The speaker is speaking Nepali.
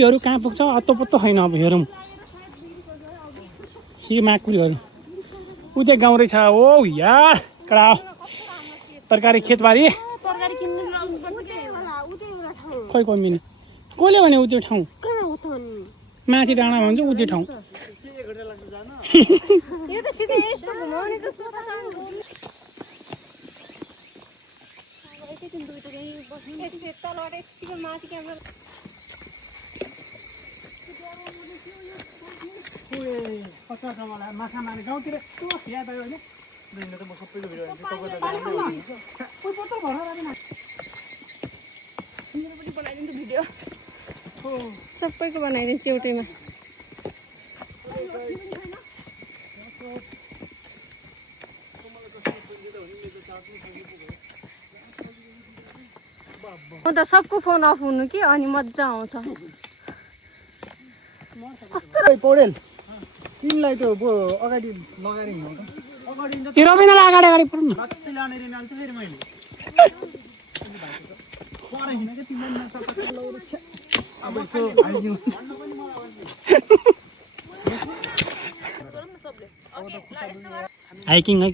माकुरीहरू कहाँ पुग्छ अत्तो पत्तो छैन। अब हेरौँ के माकुरीहरू उतै गाउँ रहेछ। ओ यार कडा तरकारी खेतबारी खोइ कमिने कसले भने उतै ठाउँ माथि डाँडा भन्छ उतै ठाउँ। माछा मार्ने गाउँतिर यस्तो याद आयो होइन। सबैको बनाइदिन्छु एउटैमा। अन्त सबको फोन अफ हुनु कि अनि मजा आउँछ। कस्तो पौडेल तिमीलाई त्यो अगाडि लगाएर हिँड्नु त रविनालाई अगाडि अगाडि पुग्नु माथि लाने रे नाल्छु फेरि मैले खरे हिँडेको तिमीलाई नसक्छ अब यसो हाइजिङ हाइकिङ है